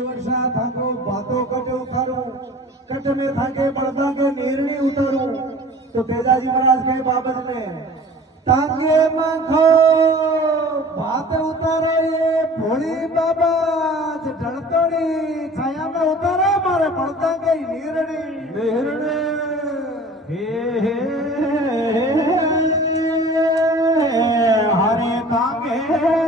वर्षा थाको बातों कटे उतारू कट में थाके पड़ता के निर्णी उतारू तो तेजाजी महाराज के बाबत ने तांगे माखो बात उतारो ये भोली बाबा ढड़तोड़ी छाया में उतारो मारे पड़ता के निर्णी निर्णी हरे तांगे